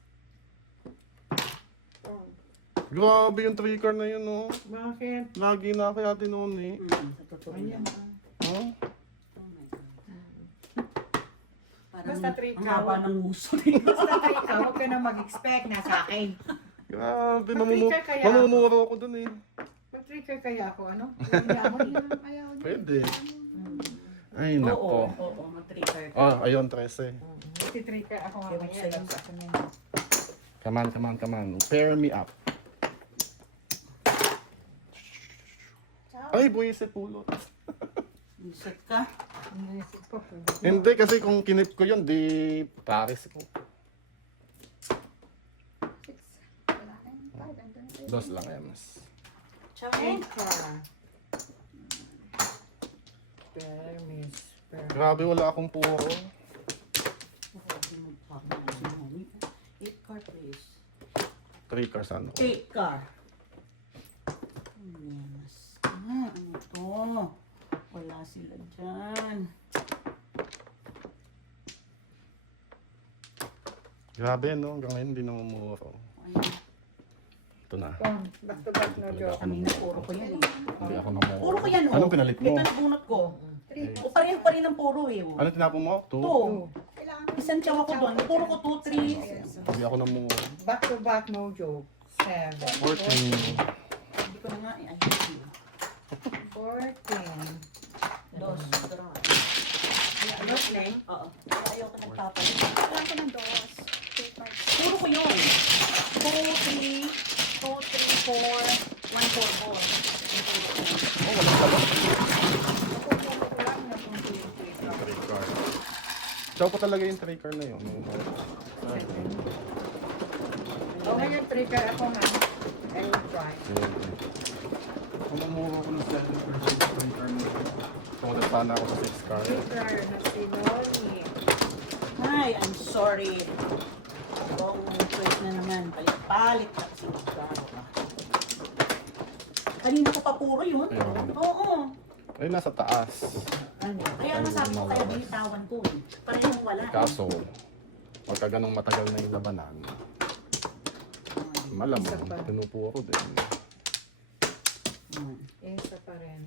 Grabe yung 3 car na yun oh. bakit? Lagi na kaya tinuon eh. Sa totoo Ayan. lang. Huh? Oh my God. Parang Basta 3 ang ka. haba ng uso. Basta 3 ka, huwag ka na mag-expect na sa akin. Grabe, Mag-3 kaya. mamumuro ako dun eh. Mag-3 kaya ako, ano? Ayaw niya. Ayaw niya. Pwede. Ay, Oo, nako. oo, mag-trigger ka. Ah, ayun, 13. Mag-3 ka ako Ewan mamaya. sa'yo sa akin yan. Come on, come on, come on. Pair me up. Ay, buwisit pulot. Isip ka. Inisip ko. Hindi, kasi kung kinip ko yun, di pares ko. 6. Wala na yun. 5. Andun na tayo. Dos lang, Ems. Ciao. 8 ka. Permis. Grabe, wala akong puro. 8 car, please. 3 cars ano. 8 car. Yes. Ah, ano to? Wala sila dyan. Grabe, no? Hanggang ngayon, hindi namumuro. Ayun. Ito na. Back to back na joke. Kanina, puro ko yan eh. Hindi ako namumuro. Puro ko yan oh. Anong pinalit mo? Ito na bunot ko. 3. O pareho pa rin ang puro eh. Oh. Ano tinapon mo? 2? 2. Kailangan Isang tsawa ko doon. Puro ko 2, 3. Hindi ako namumuro. Back to back no joke. 7. 14. Hindi ko na nga eh. Ayun. 14. Dos. Dos na eh. Oo. Ayoko nagpapalit. Kailangan ko ng dos. 3 cards. Puro ko yun. 2, 3, 4, 1, 4, 4. Oh, walang talo. Napupuno ko lang na kung 3 car. Chow pa talaga yung 3 car na yun. O ngayon, 3 ka ako na. Ayun, try. Kung namumuro ko ng 7 car, 3 car na yun. Pumunta sana ako sa 6 car. 3 car na si Noni. Hi, I'm sorry. Wrong choice na naman. Palit-palit na kasi magkaro ka. Kanina ko pa puro yun. Ayun. Oo. Ay, nasa taas. Ano? Kaya nasabi ko kaya binitawan ko eh. Parehong wala. Kaso, pagka ganong matagal na yung labanan, Ay, Malamang, Isa pa. tinupo ako din. Isa pa rin.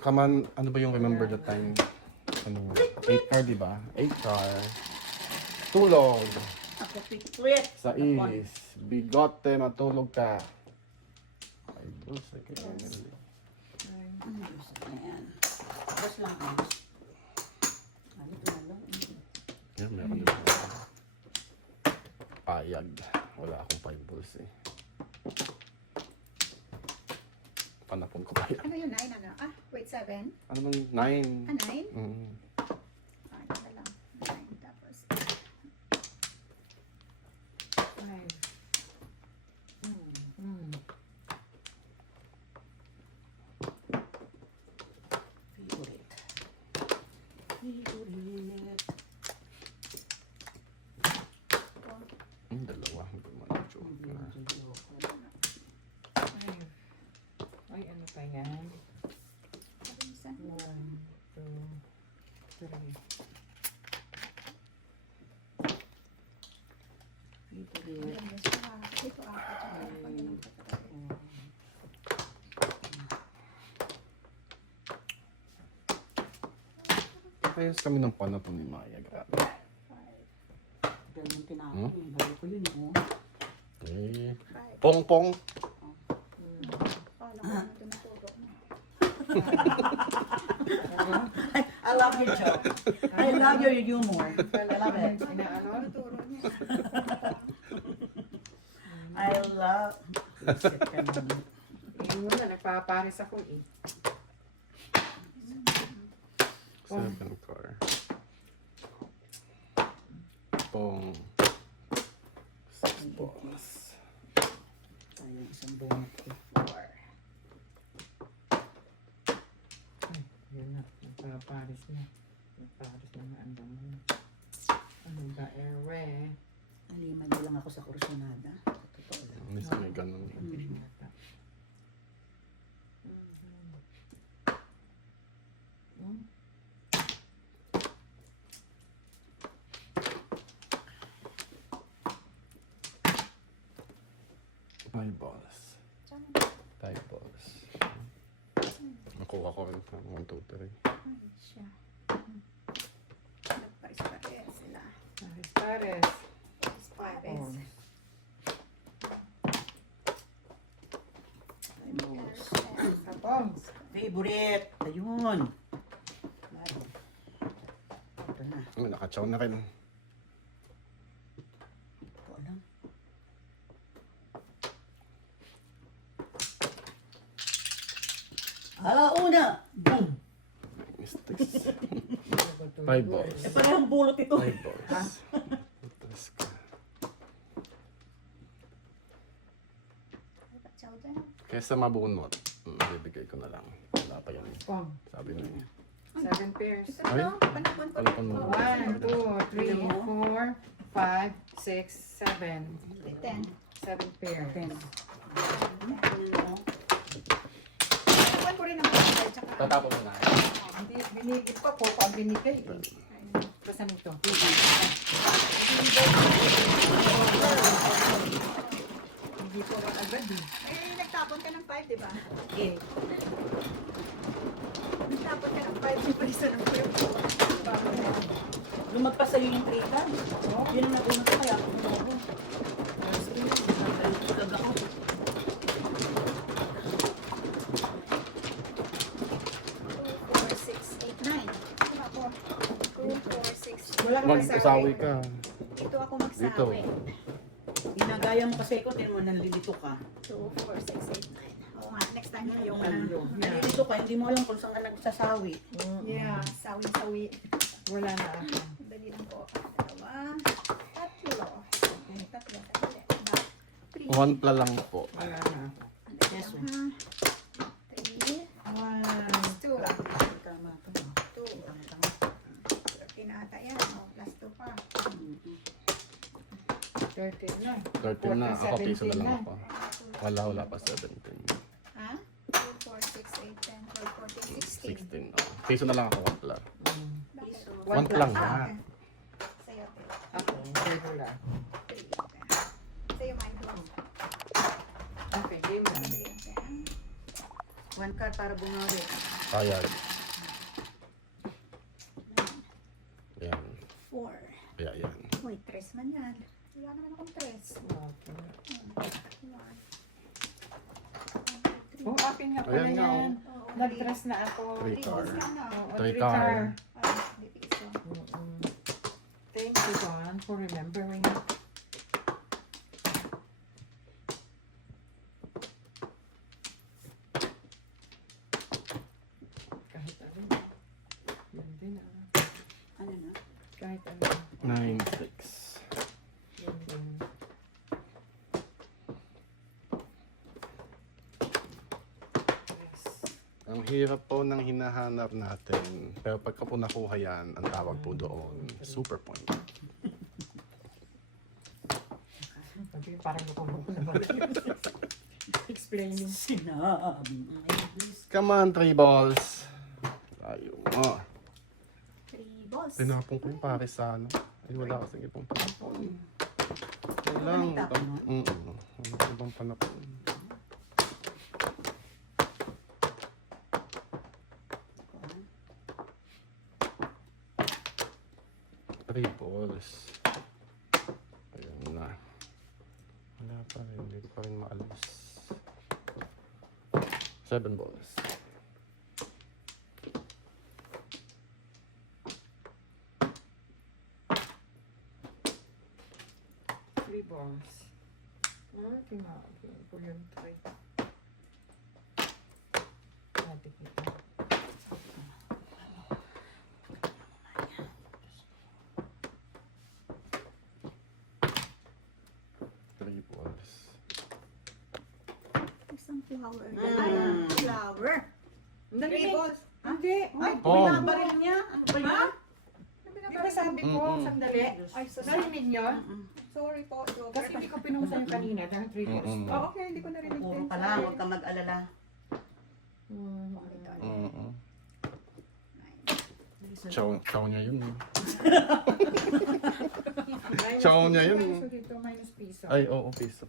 Kaman, ano ba yung remember the time? Ano, 8 car, di ba? 8 car. Tulog. Ako pitwit. Sa is. Bigote, matulog ka. Ay, Diyos. Ay, kaya Ayan. Tapos lang. Ano ito na lang? yan, meron din ako. Payag. Wala akong 5 balls eh. Panapon ko pa yan. Ano yun, 9 ano? Ah, wait, 7? Ano bang 9? Ah, 9? Mm. Ah, yun na lang. 9 tapos. 5. Favorite. Favorite. Dalawa. Hindi mo na joker. Ay, ano pa yan? Isa. 1, 2, 3. Favorite. Ayan, yes, ito apat. Pag yun ang pagkakataon. Kayas kami ng panapon ni Maya. Grabe. Ganun yung tinapon. Bago ko yun. Oh. Eh. Pong-pong. Kala ko ano tinutulog mo. I love your joke. I love your humor. I love it. Inaano? Turo niya. I love... Yun na, nagpaparis ako eh. 7 car. Pong. 6 balls. Tayo isang bonus ko. Yun na, nagpaparis na. Nagpaparis na nga ang dami. Ano ba, Erwe? Aliman na lang ako sa kursunada. Totoo lang. Miss may ganun. Five balls. 5 balls. Nakuha ko rin sa 1, 2, 3. Ay, siya. Nagpares-pares sila. Pares-pares. Pares. Ay, boss. Tapos. Favorite. Ayun. Lalo. Ito na. Ano, nakachaw na rin. Ito lang. Una! Boom! Mistakes. 5 balls. Eh, parehong bulot ito. 5 balls. Utas ka. Dapat chow dyan. Kesa mabunot, bibigay ko na lang. Wala pa yan. Pong. Sabi na niya. 7 pairs. Ito Ay. na, panapon ko. Panapon mo. 1, 2, 3, 4, 5, 6, 7. 10. 7 pairs. Panapon ko rin ang mga tsaka. Tatapon mo na. Hindi, binigit pa po pag binigay. Basta nito. Hindi po agad eh. Eh, nagtapon ka ng 5, di ba? Okay. Nagtapon ka ng 5, di ba isa ng 5? Lumagpas sa'yo yung 3 times. Yun ang nag-unod ko kaya ako umuho. Nagkag ako. 2, 4, 6, 8, 9. Wala ka Mag-usawi ka. Dito ako Dito. magsawi. Ginagaya mo kasi ko, tinan mo, nalilito ka. 2, 4, 6, 8, 9. Oo nga, next time ayaw mo na. Nalilito ka, hindi mo alam kung saan ka nagsasawi. Yeah, sawi-sawi. Wala na ako. Dali lang po. 2, 3. Tatlo. 3. 1 pla lang po. Wala na ako. Yes, sir. 3. 1, 2. Tama to. 2. Pinata yan. Oh, plus 2 pa. 13 na. 13 na. Ako, piso na 17 lang ako. Wala pa 17. Ha? 2, 4, 6, 8, 10, 12, 14, 16. 16. Piso na lang ako, 1 pla. Piso. 1 pla lang. Ah, okay. Sa'yo, Ako, regular. 3. Sa'yo, mine Game na. One card para bumawi. Ayan. Ayan. 4. Kaya yan. Uy, 3 man yan. Wala naman akong 3. Okay. 1. Oh, akin nga pala Ayan nga, yan. Nag-dress na ako. 3 car. Oo, 3 three car. Mm-mm. Thank you, Don, for remembering. Kahit ano. Yan din ah. Ano na? Kahit ano. 9, 6. Yan din. Yes. Ang hirap po ng hinahanap natin. Pero pagka po nakuha yan, ang tawag po doon, super point. Sabi, parang lukong-lukong naman. Explaining. Sinabi nga. Iblis. Come on, 3 balls. Tayo mo. 3 balls. Tinapon ko yung pare sa ano. Ay, wala kasi ibang panapon. Wala Lang. nang tapon, no? Wala ibang panapon. Three balls. Ayun na. Wala pa rin. Hindi ko pa rin maalis. 7 balls. Three balls. Ah, tinapon ko yung try. Ate kita. Three balls. Isang flower. Mm. Flower. Hindi, 3 balls. Hindi. Ay, Oh. binabaril niya. Ano ba yun? Di ba sabi ko, Mm-mm. sandali? Ay, so Narinig niyo? sorry po, Joker. Kasi hindi ko pinusa yung kanina dahil three balls. Mm-mm. Oh, okay, hindi ko narinig Puro din. ka lang, huwag ka mag-alala. Mm. Mm-mm. Chow niya yun. Minus Chow niya piso, yun. piso dito, minus piso. Ay, oo, piso.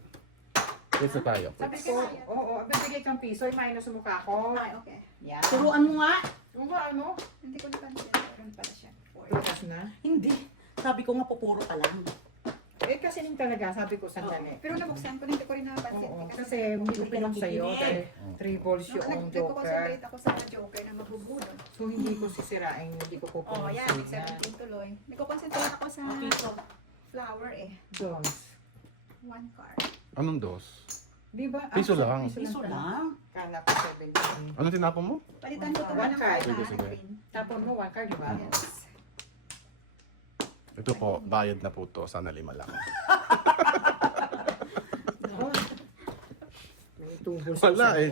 Piso tayo. Sabi ko, oo, bibigay kang piso, minus mo ka ako. Ay, okay. Yan. Turuan mo nga. Ano ba, ano? Hindi ko napansin. Meron pala siya. 4. Tukas na. Hindi. Sabi ko nga, pupuro ka lang. Eh, kasi ning talaga, sabi ko, sandali. Pero nabuksan ko, hindi ko rin napansin. Oo, kasi hindi ko pinong sa'yo dahil three balls yung Joker. Nag-concentrate ako sa Joker na magbubulon. So, hindi ko sisirain, hindi ko Oh, pupunong yan. Big 17 tuloy. Nag-concentrate ako sa Piso. flower eh. Jones. 1 card. Anong dos? Di ba? Piso lang. Piso lang. Kala ko 70. Ano tinapon mo? Palitan ko ito One ng card. Sige, na sige. green. Tapon mo, one card, di ba? Yes. Ito po, bayad na po to. Sana 5 lang. May tungkol Wala eh.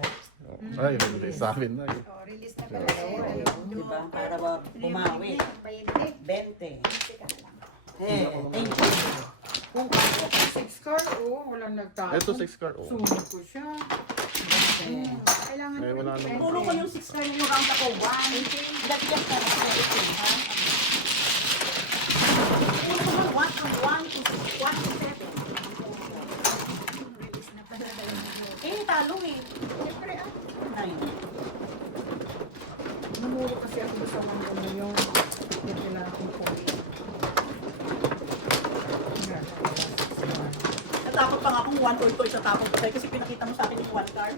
Ay, hindi. Sa akin na eh. Oh, release na pala siya. Diba? Para bumawi. 20. 20 ka na lang. Hey, thank you. Kung ako pa 6 card, oh, walang nagtapon. Ito 6 card. Oh. Sumunod ko siya. Kailangan Eh, wala naman. Puro ko yung 6 card yung round ako. 1. Lagyan ka na sa ito, ha? Puro ko nga 1 to 7. release na pala. Eh, talong eh. Siyempre, 9. Namuro kasi ako sa mga ano yung hindi kailangan kong point. Natakot pa nga akong 1 or 2 sa tapon ko tayo kasi pinakita mo sa akin yung 1 card.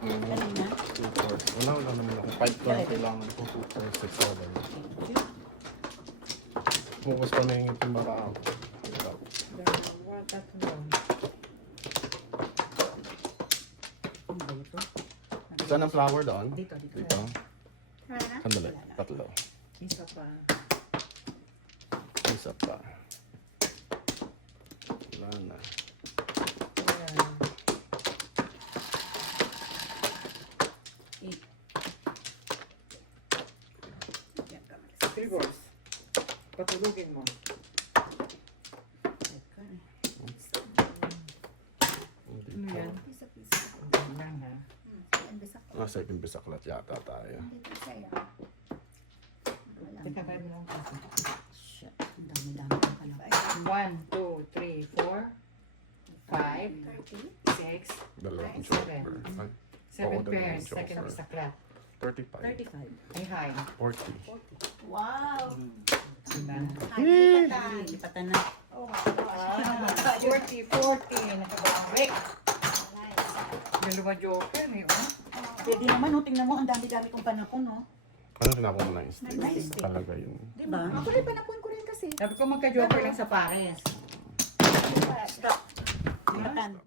Mm. Kanina. 2 cards. Wala naman ako. 5 cards kailangan ko. 2 cards, 6 7. Focus pa na yung timbara ako. Dalawa, tatlo. Ano ba ito? Saan ang flower doon? Dito, dito. Dito. wala na. Sandali. Tatlo. Isa pa. Isa pa. Wala na. Ayan. 8. Three balls. Patulugin mo. Hindi Ano po. yan? Pisa-pisa. Ang lang ha. Ang bisak ko. Nasa second bisaklat yata tayo. Dito sa'yo. Wala. Teka, tayo mo lang kasi. Shit. Ang dami-dami pa pala. 1, 2, 3, 4, 5, 30. 6, 6, Dalawang Nine, joker. Ay, 7 Oo, dalawang pairs. joker. Second bisaklat. 35. 35. Ay, high. 40. Wow. Diba? Lipatan. Lipatan na. Oh my God. 40, 40. Nakabalik. Nice. Dalawa joker eh, oh. Pwede naman, oh. Tingnan mo, ang dami-dami kong panapon, oh. Ano sinabi mo na yung stick? Nice stick. Talaga yun. Di ba? Ako rin, panapon ko rin kasi. Sabi ko magka-joker lang sa pares. Stop. Lipatan.